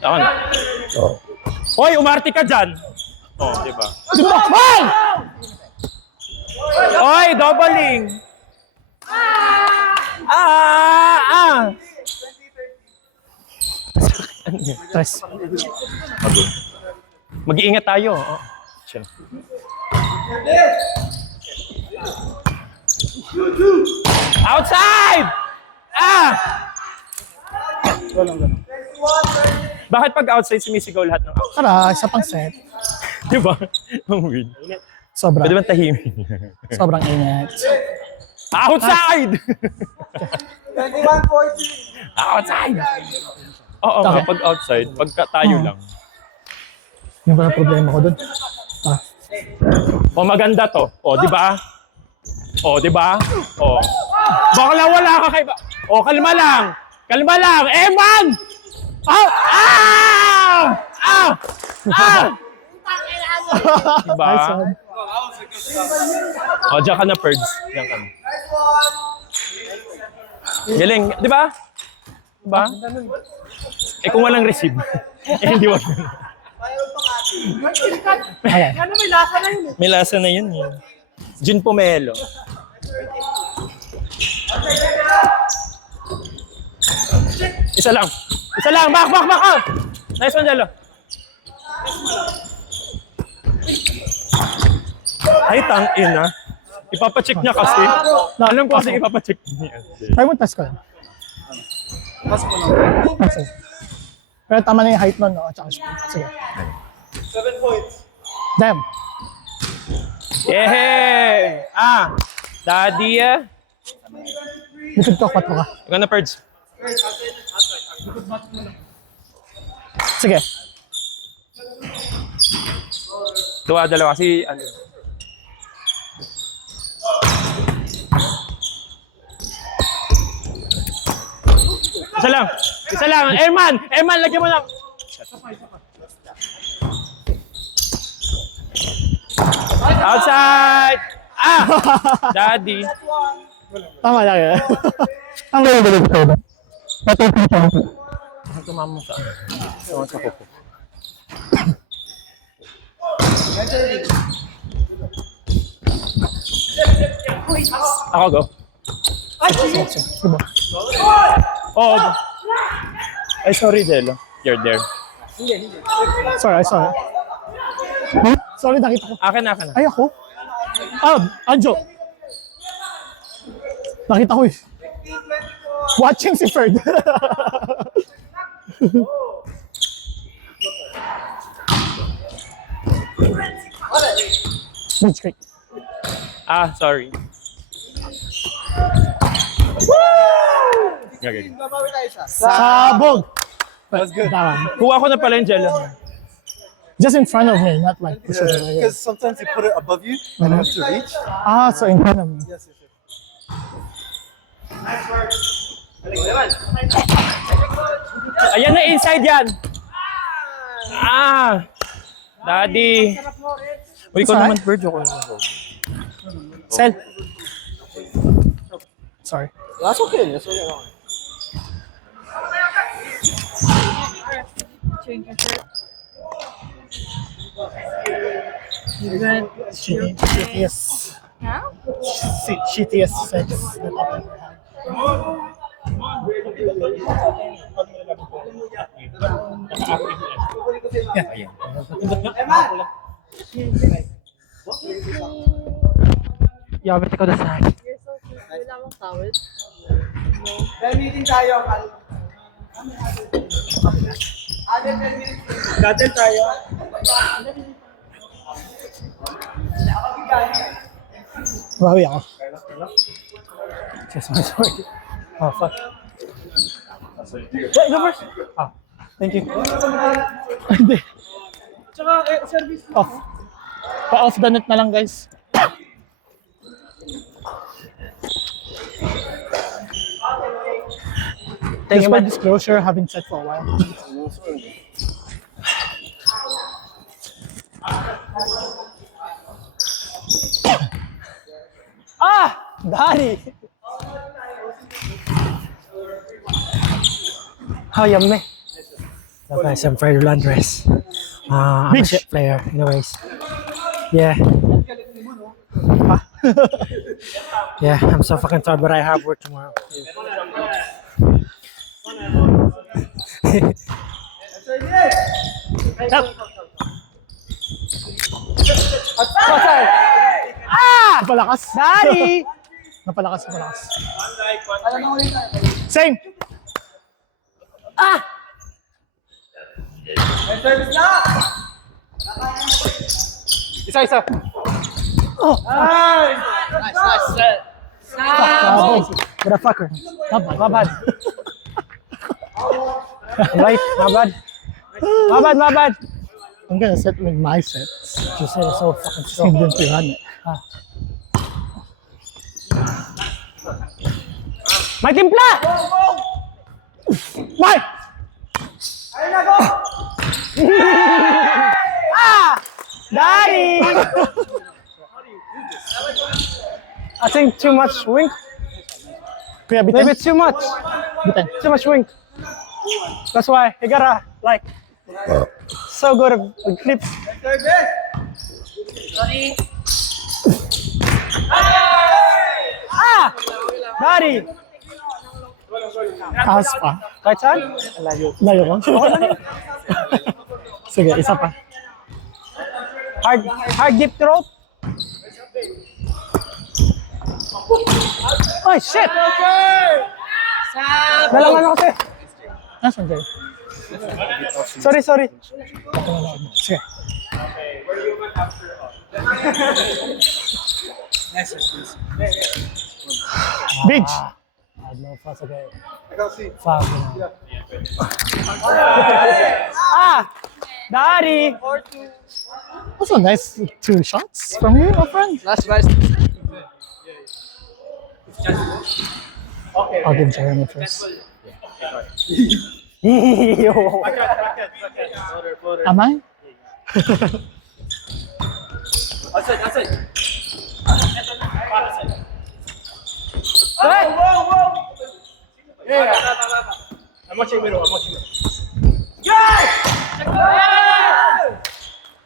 Ako na. Hoy, umarte ka dyan. Oh, di ba? Hey! Hoy, doubling. Tres. Mag-iingat tayo. Oh. Chill. Outside! Bakit pag outside sumisigaw lahat ng outside? Tara, isa pang set. Di ba? Ang weird. Sobra. Pwede ba tahimik? Sobrang ingat. Outside! 21-14. Outside! Oo nga, Okay. pag outside, pagka tayo lang. Yung pala problema ko dun. O maganda to. O, di ba? O, di ba? O. Bakla wala ka kay... O, kalma lang. Kalma lang. Eman! Diba? Nice one. O, dyan ka na, Perds. Dyan ka na. Galing. Di ba? Diba? Eh, kung walang receive, eh, hindi wala. Okay. May lasa na yun. Gin pomelo. Isa lang. Isa lang. Back. Nice one, Jalo. Ay, tangin na. Ipapacheck niya kasi. Alam ko kasi ipapacheck niya. Try mo test ko lang. Sige. Pero tama na yung height nun, no? At saka speed. Sige. 7 points. Damn. Yehey! Daddy, Likod ko, 4 ka. Ikaw na, Perds. Sige. Dalawa kasi ano. Isa lang. Eman, lagyan mo lang. Outside! Ah! Daddy. Tama lang yan. Ang galing ko. Ang tumama sa kuko. Ako go. Oh. Ay, sorry, Jello. You're there. Sorry. Sorry, nakita ko. Akin na. Ay, ako? Anjo. Nakita ko eh. Watching si Ferd. Bench kick. Ah, sorry. Gagawin. Sabog! That's good. Tama. Kuha ko na pala yung Jello. Just in front of me, not like push it away. Because sometimes you put it above you and it has to reach. So in front of me. Yes, yes, yes. Ayan na, inside yan. Ah! Daddy. Uy, ko naman, Bird. Ako naman. Sel. Sorry. That's okay. That's okay. Shittiest. Shittiest sex that I've ever had. Yabit ikaw na sa akin. You're so cute. Wala mong towel. May meeting tayo, Kal. Datin tayo. Bawi ako. Sorry. Oh, fuck. Yeah, go first. Thank you. Hindi. Tsaka, service. Off. Pa-off the net na lang, guys. Just by disclosure, haven't said for a while. Daddy! How yummy. Hello guys, I'm Fred Landres. I'm a ship player, anyways. Yeah. Yeah, I'm so fucking tired, but I have work tomorrow. Napalakas. Daddy! Napalakas. Same! May service na! Isa. Sabog. Motherfucker. My bad. Right, my bad. I'm gonna set with my sets. Just say so fucking strong. Hindi din run it. May timpla! Mike! Daddy! I think too much wink. Kuya, bitin. Maybe it's too much. Bitin. Too much wink. That's why you gotta like so good with flips. Daddy! Ahas pa. Kahit saan? Layo ko. Sige, isa pa. Hard dip throat. Oh shit! Nalangan ako kasi. Nasaan kayo? Sorry. Sige. Bridge. No fuss, okay. I can't see. Fuck. Dari! Also nice 2 shots from you, my friend. Nice, nice. I'll give Jeremy first. Am I? I'm watching middle.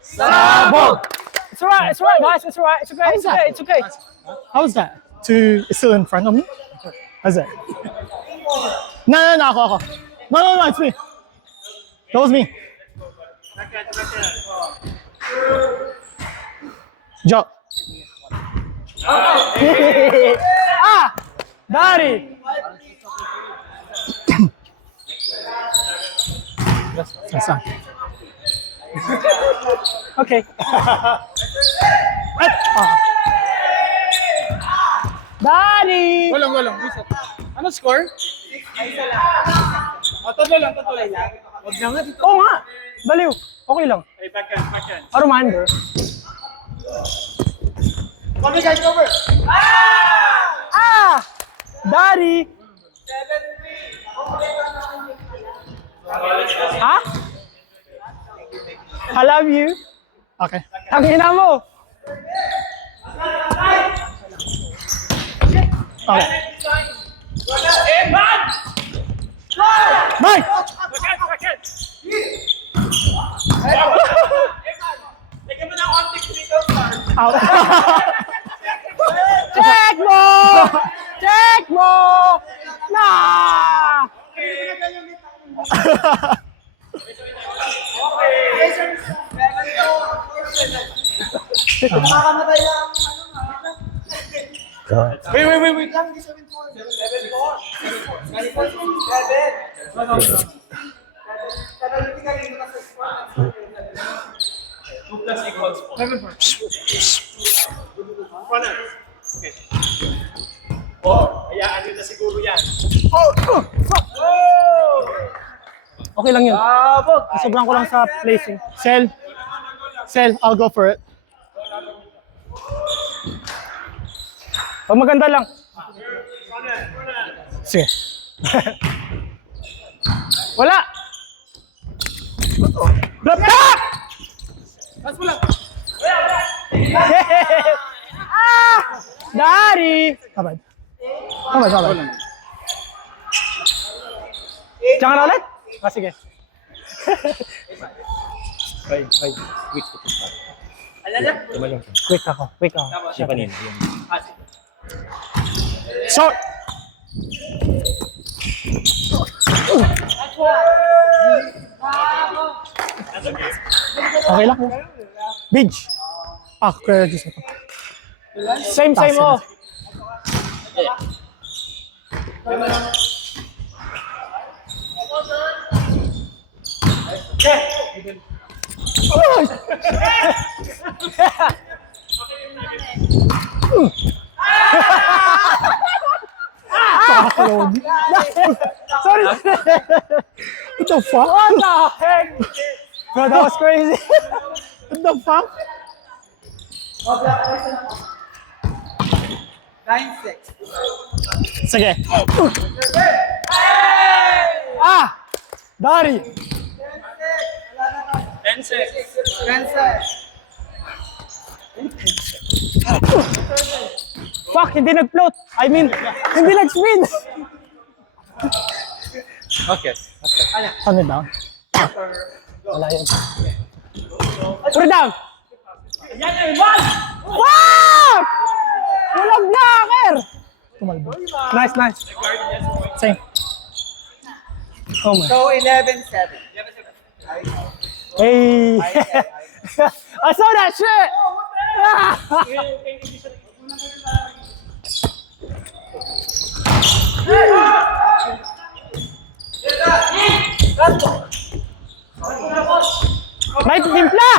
Sabog! It's alright, guys. It's alright. It's okay. How's that? It's okay. How's that? It's still in front of me? How's that? No, ako. No, it's me. That was me. Joe. Dari! That's not. Okay. Dari! Walang. Ano score? Tatlo lang. Oo nga! Baliw. Okay lang. Hey, backhand. A reminder. Come guys, over. Dari! Ha? I love you. Okay. Tangina mo. Okay. Man! Mike! Backhand. Lagyan mo ng optic dito, sir. Out. Check mo! Nah! Wait. Hayaan nyo na siguro yan. Okay lang yun. Sobrang ko lang sa placing. Sel, I'll go for it. Pag maganda lang. Sige. Wala! Blop ka! Dari! Kabad. Diyan ka na ulit? Sige. Quick ako. Shot! Okay lang. Beach. Kaya just ito. Same mo. Sorry. What the fuck? What the heck? Bro, that was crazy. What the fuck? 9-6. Sige. Dari! 10-6. Fuck, hindi nag-float. I mean, hindi nag-spin. Okay. Turn it down. Wala yun. Put it down. Fuck! Walang blocker! Tumalbo. Nice. Same. Oh my. So, 11-7. Hey! I saw that shit! May timpla!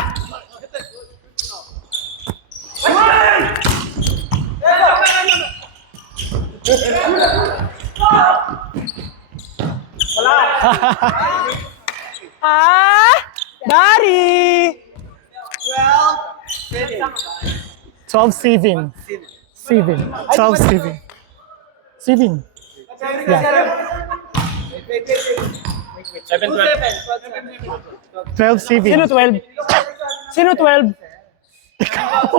Dari! 12 Steven. Steven. 12 Steven. Steven. Yeah. 12 Steven. Sino 12? Sino 12?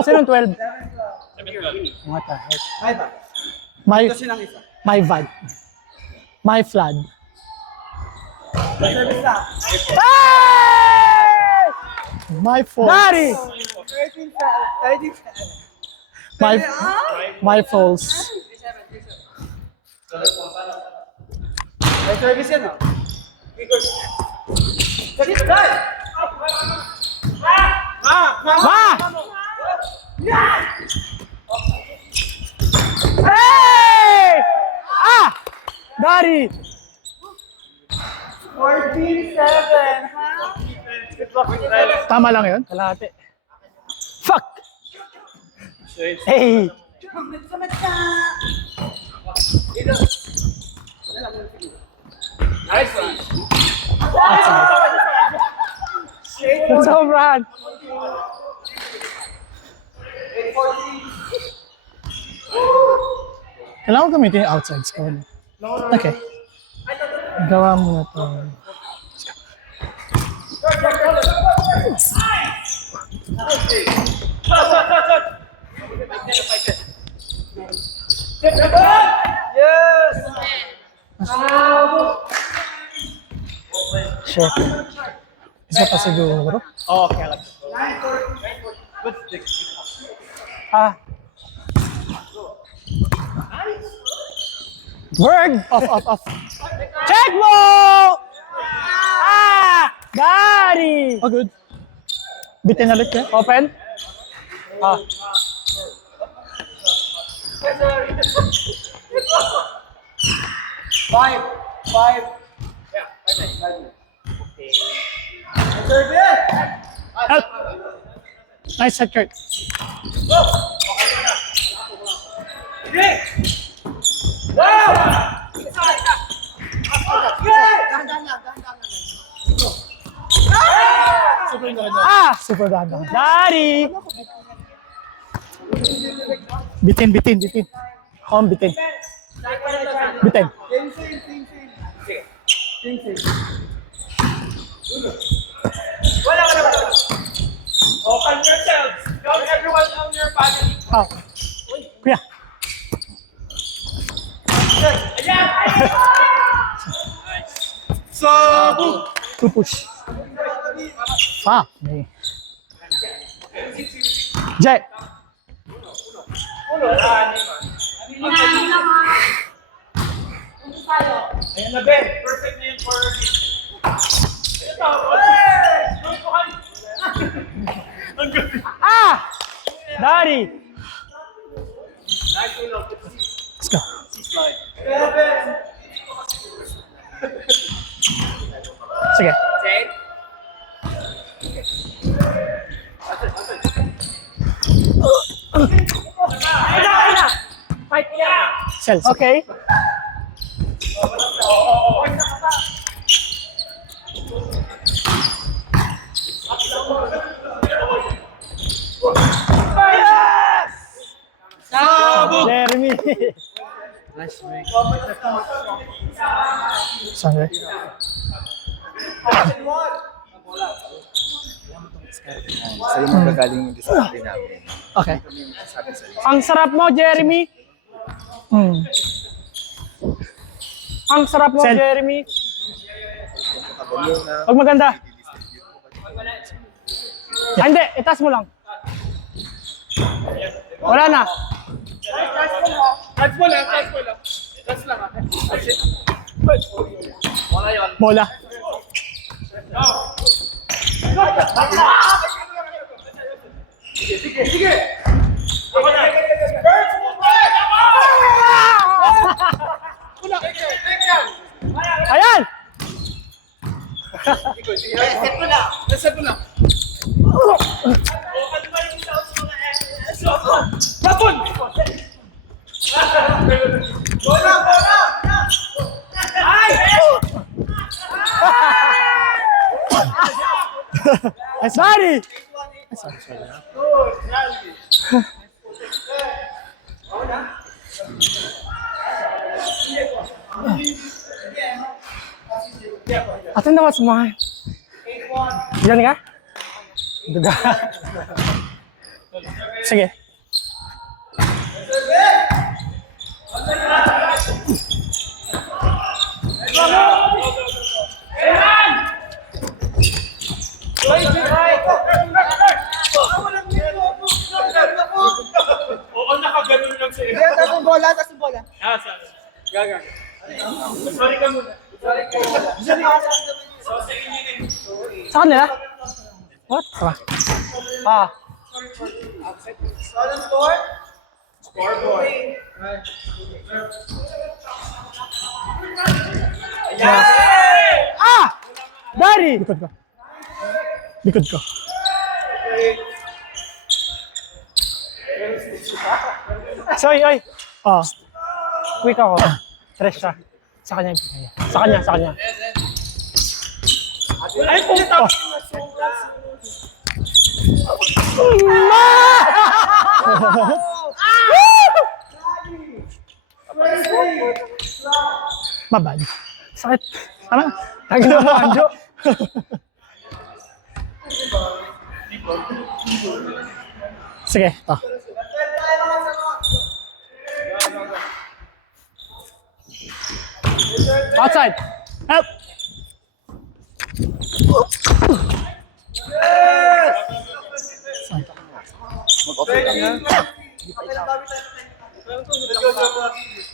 Sino 12? What the heck? My VAD. My flood. My fault. Dari! My faults. May service yan, oh. Ma! Hey! Ah! Dari! 14-7, ha? Tama lang yun? Kalahati. Fuck! Hey! Sobrang! Kailangan ko gamitin yung outside score. Okay. Gawa mo na to. Shit. Isa pa siguro. Ah. Word! Off. Check mo! Ah! Dari! Oh, good. Bitin ulit ka. Open? Ah. Five. Help! Nice head Kurt. Ah! Super dahan. Dari! Bitin. Bitin. Bitin. Open yourselves. Don't everyone on your body. Oh. Kuya. To push. Fuck me. Jay. Ayan na, Ben. Perfect na yun for... Ito. Ang galing. Ah! Dari! Let's go. Sige. Fight niya. Sel. Okay. Jeremy! Sandre. Sa'yo magagaling yung discipline namin. Okay. Ang sarap mo, Jeremy! Ang sarap mo, Sel. Jeremy! Pag maganda. Ah, hindi, itas mo lang. Wala na. Touch mo lang. Touch lang. Wala yun. Bola. Sige. Ako na. First move! Ayan! Reset mo lang. Tapon! Bola! Ay! Daddy! I think that was mine. Yan ka? Duga. Sige. Oo, nakaganon lang sa'yo. Tapos yung bola, tapos yung bola. Ah, sorry. Gaga. Sorry ka muna. So, sa inyo na yun. Sa kanila? What? Tama. Ah. Scoreboard. Ah! Daddy! Likod ko. Likod ko. Sorry, oy. Oh. Quick ako. Tres siya. Sa kanya yung pinaya. Sa kanya, sa kanya. Ay, puta! Mabad. Sakit. Ano? Tagalo mo, Anjo. Sige, ito. Outside. Help.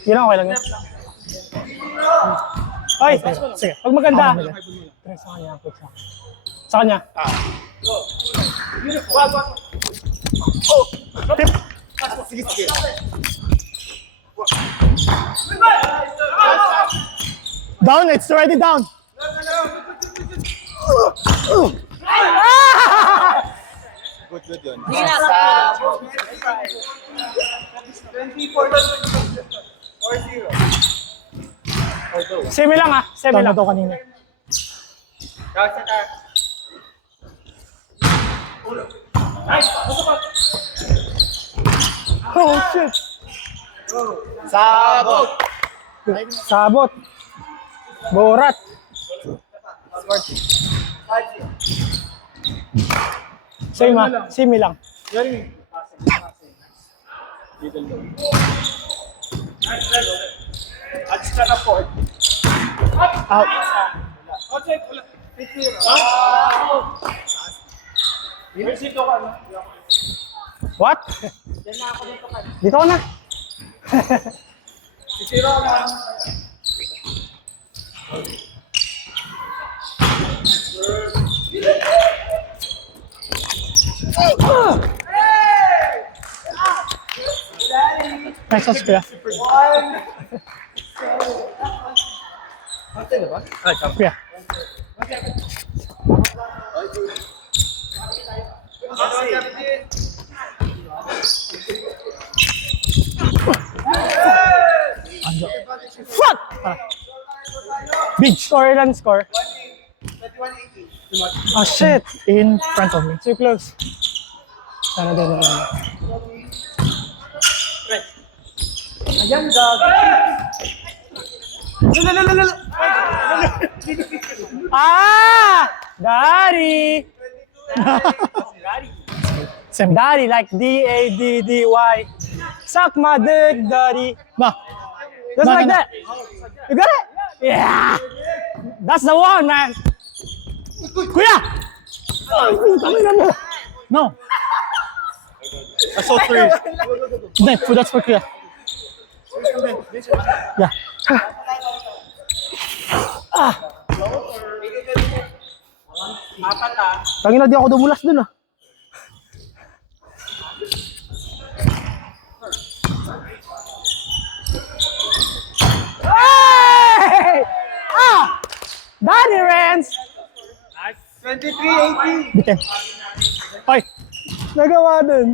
Yun ang okay lang yan. Ay, sige. Pag maganda. Sa kanya, quick sa kanya. Sa kanya. Tip. Down, it's already down. Good yun. Semi lang ah. Semi lang. Ito kanina. Oh shit. Sabog! Sabot. Borat. Same ah. Semi lang. At sa na Ford. Out. Outside, wala. Dito ka na. What? Dito ka na. Sisiro na. Nice shots, kuya. Kuya. Fuck! Ah. Big score and score. Oh shit! In front of me. Too close. Sana din. Ah! Daddy! Same. Daddy, like D-A-D-D-Y. Suck my dick, daddy. Ma. Just like that. You got it? Yeah! That's the one, man. Kuya! No. I saw three. No, that's for Kuya. Yeah. Ah. Tangina, di ako dumulas dun ah. Hey! Ah! Daddy Rance! 23-18. Bitin. Hoy! Nagawa dun.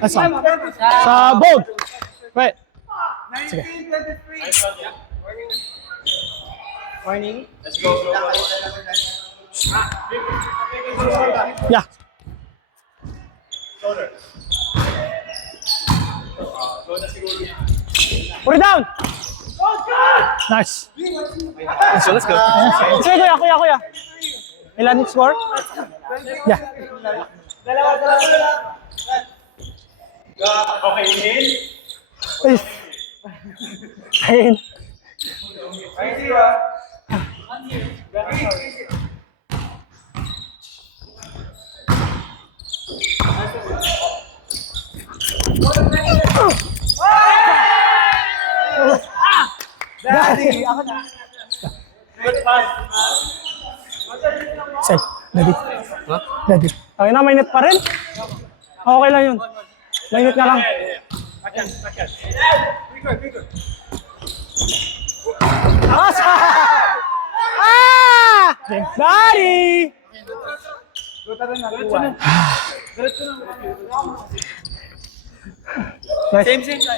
That's fine. Sa bold. Wait. Sige. Yeah. Put it down. Nice. So let's go. Sige, kuya. Ilan score? Yeah. Okay, inhale. Ayun. Daddy, ako na. Set. Ready? Ready. Ay na, mainit pa rin. Okay lang yun. Mainit na lang. Daddy! Same size.